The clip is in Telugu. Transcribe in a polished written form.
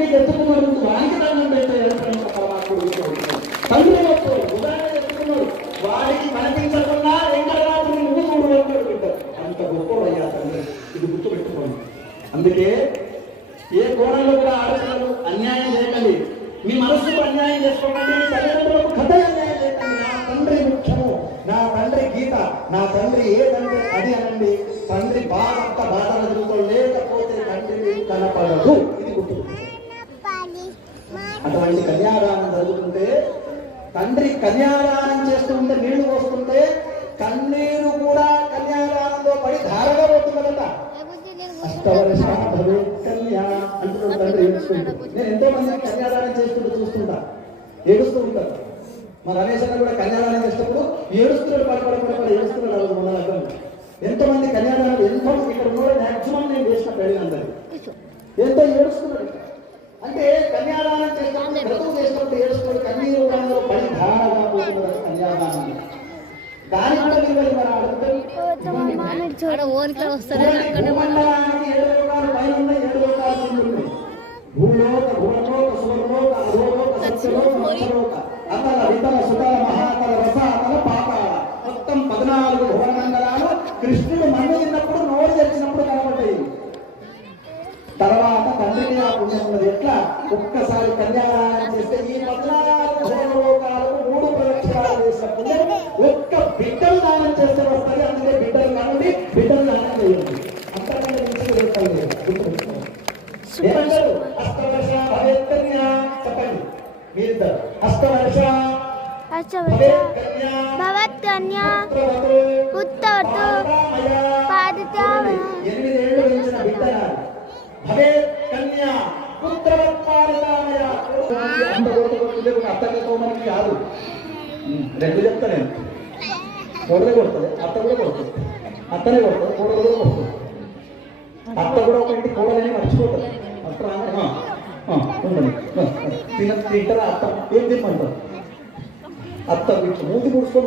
నీకు ఎత్తుకున్నాడు, వానికి దండం పెట్టే పరమాత్ముడు. తండ్రి ఉదాహరణ ఎత్తుకున్నాడు, వాడికి కనిపించకుండా వెంకటరాజుని నువ్వు చూడగలుగుతాడు పెట్టారు. అంత గొప్పవయ్యా తండ్రి, ఇది గుర్తుపెట్టుకోండి. అందుకే ఏ కోణంలో కూడా ఆలోచనలు అన్యాయం చేయకండి, మీ మనస్సుకు అన్యాయం చేసుకోకండి, మీ తల్లిదండ్రులకు కథ అన్యాయం చేయకండి. నా తండ్రి ముఖ్యము, నా తండ్రి గీత, నా తండ్రి ఏదంటే అది అనండి. తండ్రి బాధంత బాధల జరుగుతాడు, లేకపోతే తండ్రి కనపడదు. ఇది గుర్తు. అటువంటి కన్యాదానం జరుగుతుంటే, తండ్రి కన్యాదానం చేస్తుంటే నీళ్లు పోస్తుంటే కన్నీరు కూడా కన్యాదానంలో పడి ధారగా పోతుందట. అష్టవర్ష కన్యా అంటున్నాడు తండ్రి ఏడుస్తుంటా. నేను ఎంతో మంది కన్యాదానం చేస్తుంటే చూస్తుంటా, ఏడుస్తూ ఉంటారు. మా రమేష్ అన్న కూడా కన్యాదానం చేసినప్పుడు ఏడుస్తున్నాడు, పడి ఏడుస్తున్నాడు. అది మొన్న అర్థం. ఎంతో మంది కన్యాదానాలు ఎంతో ఇక్కడ ఉన్న మ్యాక్సిమం నేను చేసిన పెళ్ళినందరూ ఎంతో ఏడుస్తున్నాడు. అంటే కన్యాదానం చేసినప్పుడు బ్రతుకు చేసినప్పుడు ఏడుస్తున్నాడు, కన్నీరు పడి ధారగా పోతున్నాడు కన్యాదానం. దాని కూడా మీరు భూలోక భూలోక సువర్లోక అధోలోక సత్యలోక మత్స్యలోక అతల వితల సుతల మహాతల రసాతల పాతాళ మొత్తం 14 భువనమండలాలు కృష్ణుడు మన్ను తిన్నప్పుడు నోరు తెరిచినప్పుడు కనబడ్డాయి. తర్వాత తండ్రికి ఆ పుణ్యం ఉన్నది. ఎట్లా? ఒక్కసారి కన్యాదానం చేస్తే ఈ 14 భువనలోకాలకు 3 ప్రదక్షిణాలు చేసిన పుణ్యం ఒక్క బిడ్డలు దానం చేస్తే వస్తుంది. అందుకే బిడ్డలు కానుండి బిడ్డలు దానం చేయండి. అంతకంటే మంచిగా చెప్పండి. ఏమంటారు? అష్టవర్ష భవేత్కన్యా చెప్పండి మీరిద్దరు. అష్టవర్ష భవేత్కన్యా పుత్రవతు పాదితామ 8 ఏళ్ళు పెంచిన బిడ్డనాడు. భవేత్కన్యా పుత్రవత్ పాదితామయ. అత్తతో మనకి కాదు, రెండు చెప్తా నేను. కోడలే కొడుతుంది, అత్త కూడా కొడుతుంది. అత్తనే కొడుతుంది, కోడలు కూడా కొడుతుంది. అత్త కూడా ఒక ఇంటి కోడలని మర్చిపోతుంది. అత్త ఉండని తింటారా అత్త ఏం తిమ్మంటారు. అత్త మూతి ముడుచుకొని